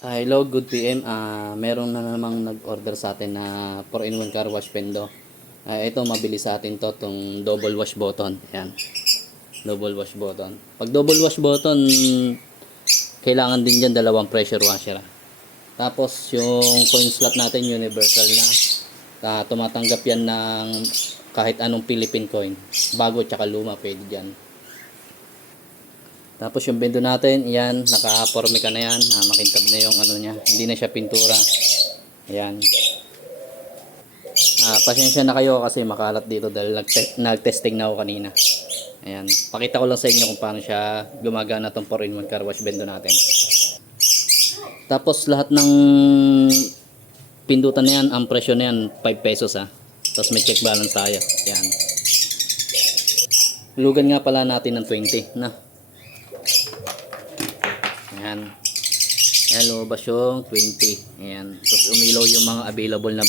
Hello, good PM. Meron na namang nag-order sa atin na 4-in-1 car wash pendo. Ito mabilis sa atin to, tong double wash button. Ayan, double wash button. Pag double wash button, kailangan din dyan dalawang pressure washer. Tapos yung coin slot natin universal na. Tumatanggap yan ng kahit anong Philippine coin. Bago tsaka luma, pwede dyan. Tapos yung bendo natin, yan, naka-formica na yan. Makintab na yung ano niya. Hindi na siya pintura. Ayan. Pasensya na kayo kasi makalat dito dahil nag-testing na ako kanina. Ayan. Pakita ko lang sa inyo kung paano siya gumagana tong 4-in-1 car wash bendo natin. Tapos lahat ng pindutan na yan, ang presyo na yan, 5 pesos ha. Tapos may check balance tayo. Ayan. Lugan nga pala natin ng 20 na. Ayan. Ayan, lumabas yung 20. Ayan. Tapos umilaw yung mga available na